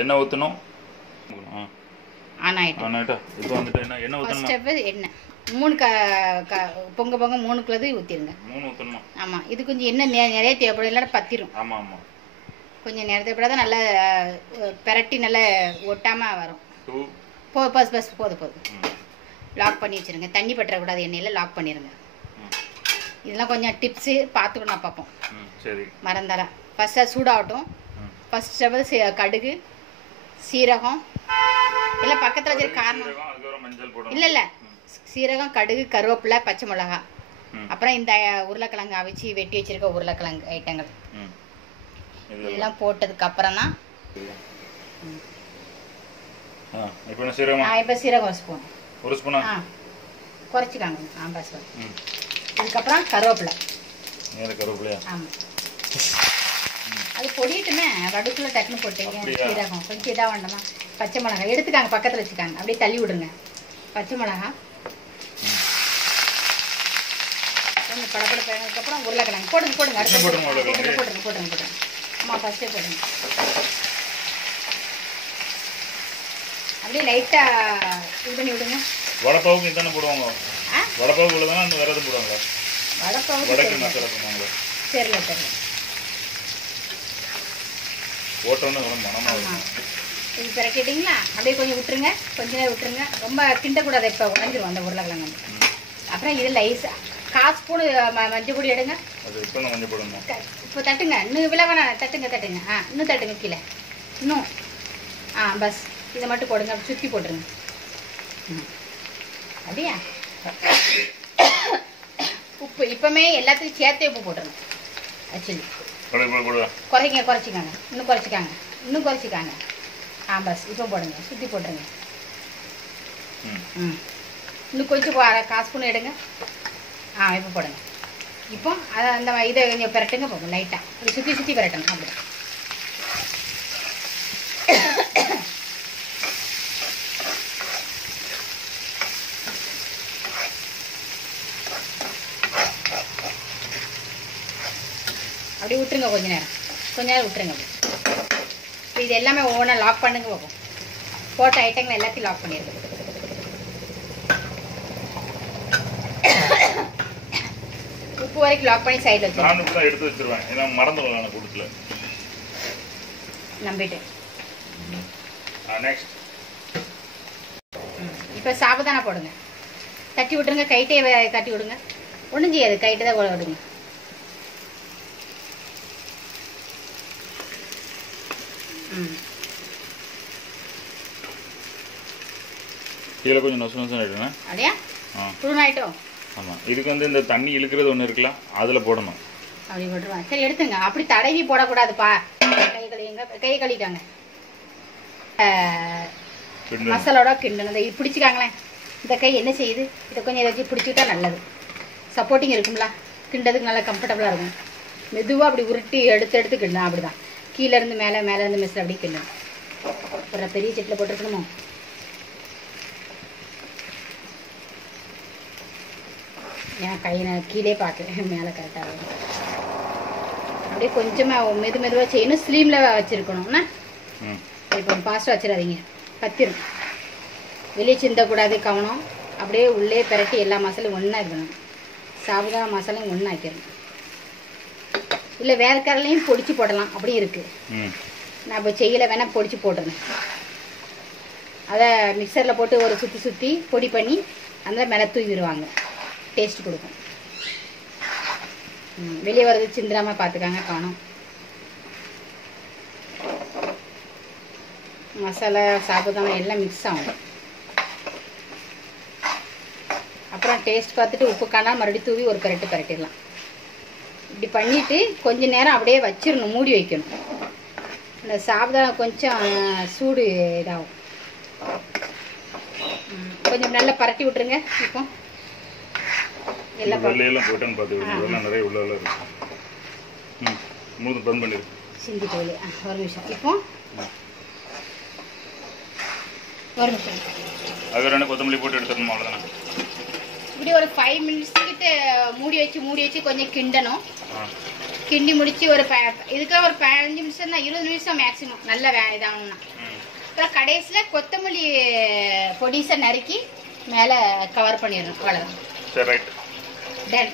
எண்ணெய் ஊற்றணும். ஆன் ஆயிட்டா இப்போ வந்துட்டு என்ன ஊற்றணும்? ஸ்டெப் எண்ணெய் 3 பொங்க 3 ஊற்றிடுங்க. 3 ஊற்றணுமா? ஆமாம். இது கொஞ்சம் எண்ணெய் நிறைய தேவைப்படும், இல்லைன்னா பத்திரும். ஆமாம். கொஞ்சம் நேரம் தேவைப்படாத நல்லா பெரட்டி நல்லா ஒட்டாமல் வரும். போதும். லாக் பண்ணி வச்சுருங்க. தண்ணி பற்றக்கூடாது, எண்ணெயில் லாக் பண்ணிடுங்க. இதெல்லாம் கொஞ்சம் டிப்ஸு பார்த்துக்கணும். பார்ப்போம். சரி, மறந்துடறேன். ஃபஸ்ட்டு சூடாகட்டும். ஃபஸ்ட் ஸ்டெப் கடுகு, சீரகம் எல்லாம் பக்கத்தில் வச்சுருக்க காரணம் இல்லை சீரகம், கடுகு, கருவேப்பிலை, பச்சை மிளகா, அப்புறம் இந்த உருளைக்கிழங்கு அவிச்சு வெட்டி வச்சுருக்க உருளைக்கிழங்கு ஐட்டங்கள் இதெல்லாம் போட்டதுக்கு அப்புறம் தான் இப்போ சீரகம் ஒரு ஸ்பூன் குறைச்சிக்காங்க. பஸ் இதுக்கப்புறம் கருவேப்பிலை. ஆமாம், அது பொடிட்டுமே வடுக்குள்ள டக்குன்னு போட்டீங்க. சீரகம் கொஞ்சம் இதாக வேண்டாமா? பச்சை மிளகா எடுத்துக்காங்க, பக்கத்தில் வச்சுக்காங்க. அப்படியே தள்ளி விடுங்க. பச்சை மிளகா கொஞ்சம் படப்படப்பதுக்கப்புறம் உருளைக்கிழங்கு போடுங்க. அடுத்து போட்டுருங்க. ஆமாம், ஃபஸ்ட்டே போடுங்க. அப்படியே லைட்டாக இது பண்ணி விடுங்க. வடப்பாவுக்கு இதானே போடுவாங்க? வடப்பாவுக்கு உள்ளதானே அந்த வேறு எதுவும் போடுவாங்களா? வடப்பாவுக்கு மசாலா போடுவாங்களா? சரில ஓட்டோன்னு வரும் மனமாக. இது பிறக்கிட்டிங்களா? அப்படியே கொஞ்சம் விட்டுருங்க. கொஞ்ச நேரம் விட்டுருங்க. ரொம்ப கிண்டக்கூடாது, இப்போ உடஞ்சிரும் அந்த உருளைக்கிழங்கு. அப்புறம் இது லைஸாக 1/4 ஸ்பூனு மஞ்சள் பொடி எடுங்க. இப்போ தட்டுங்க. இன்னும் விலை வேணாம். தட்டுங்க. இன்னும் தட்டுங்க கீழே. இன்னும் பஸ் இதை மட்டும் போடுங்க. சுற்றி போட்டுருங்க. அப்படியா? உப்பு இப்போமே எல்லாத்துக்கும் சேர்த்தே உப்பு போட்டுருங்க. ஆக்சுவலி குறைச்சிக்காங்க. இன்னும் குறைச்சிக்காங்க. பஸ் இப்போ போடுங்க. சுற்றி போட்டுருங்க. இன்னும் கொஞ்சம் 1/4 ஸ்பூன் எடுங்க. இப்போ போடுங்க. இப்போ அதை அந்த இதை கொஞ்சம் பிரட்டுங்க. போகும் லைட்டாக இது சுற்றி பிரட்டணும். அப்படி அப்படி விட்டுருங்க. கொஞ்ச நேரம் விட்டுருங்க. அப்படி இது எல்லாமே ஒவ்வொன்றா லாக் பண்ணுங்க. பார்ப்போம். போட்ட ஐட்டங்கள் எல்லாத்தையும் லாக் பண்ணிடுங்க. உப்பு வரைக்கும் லாக் பண்ணி சைடில் வச்சு எடுத்து வச்சிருவேன். ஏன்னா மறந்துடுவேன் கூட்டத்தில். நம்பிட்டு நெக்ஸ்ட் இப்போ சாபதானா போடுங்க. தட்டி விட்டுருங்க. கைட்டே தட்டி விடுங்க. ஒன்றும் செய்யாது. கைட்டு தான் விடுங்க. கீழே கொஞ்சம் நொசு ஆகிடுங்க. அப்படியா? புழுனாயிட்டோம். ஆமாம். இதுக்கு வந்து இந்த தண்ணி இழுக்கிறது ஒன்று இருக்கலாம், அதில் போடணும். அப்படி போட்டுருவாங்க. சரி, எடுத்துங்க. அப்படி தடவி போடக்கூடாதுப்பா. கை கழுவிட்டாங்க. மசாலோட கிண்டணும். இதை பிடிச்சிக்காங்களேன். இந்த கை என்ன செய்யுது? இதை கொஞ்சம் இதை வச்சு பிடிச்சிக்கிட்டா நல்லது. சப்போர்ட்டிங் இருக்குங்களா? கிண்டதுக்கு நல்லா கம்ஃபர்டபுளாக இருக்கும். மெதுவாக அப்படி உருட்டி எடுத்து கிண்டணும். அப்படி தான் கீழேருந்து மேலேருந்து மெஸ்ஸில் அப்படி கிண்டணும். அப்புறம் பெரிய செட்டில் போட்டுருக்கணுமோ? ஏன் கை நான் கீழே பார்க்குறேன். மேலே கரெக்டாக வரும். அப்படியே கொஞ்சமாக மெதுவாக செய்யணும். ஸ்லீமில் வச்சுருக்கணும்னா இப்போ ஃபாஸ்ட்டாக வச்சிடாதீங்க. கத்திரும். வெளியே சிந்தக்கூடாது. கவனம். அப்படியே உள்ளே பிரட்டி எல்லா மசாலையும் ஒன்றா இருக்கணும். சாப்பிடாத மசாலையும் ஒன்றா வைக்கணும். இல்லை வேறு கரலையும் பொடிச்சு போடலாம். அப்படியும் இருக்குது. நான் இப்போ செய்யலை, வேணால் பொடிச்சு போட்டுருந்தேன். அதை மிக்சரில் போட்டு ஒரு சுற்றி பொடி பண்ணி அந்த மேலே தூவிடுவாங்க. டேஸ்ட் கொடுக்கும். வெளியே வர்றது சிந்திராமல் பார்த்துக்காங்க. காணும். மசாலா சாப்பிடாம எல்லாம் மிக்ஸ் ஆகும். அப்புறம் டேஸ்ட் பார்த்துட்டு உப்பு காணாமல் மறுபடியும் தூவி ஒரு பிரட்டிடலாம். இப்படி பண்ணிவிட்டு கொஞ்ச நேரம் அப்படியே வச்சிடணும். மூடி வைக்கணும். இந்த சாப்பிட கொஞ்சம் சூடு இதாகும். கொஞ்சம் நல்லா பரட்டி விட்டுருங்க. இப்போ எல்லாம் போட்டேன்னு பார்த்து நிறைய உள்ள சிந்தி கோயில். ஒரு நிமிஷம். இப்போ ஒரு நிமிஷம். அது கொத்தமல்லி போட்டு எடுத்துடணும். அவ்வளோதானே. இப்படி ஒரு 5 மினிட்ஸ் கிட்ட மூடி வச்சு கொஞ்சம் கிண்டணும். கிண்டி முடிச்சு ஒரு இதுக்கெல்லாம் ஒரு 15 நிமிஷம் தான், 20 நிமிஷம் மேக்ஸிமம் நல்லா இதாகணும்னா. அப்புறம் கடைசியில் கொத்தமல்லி பொடிசை நறுக்கி மேலே கவர் பண்ணிடணும். அவ்வளோதான். சரி, ரைட். டன்.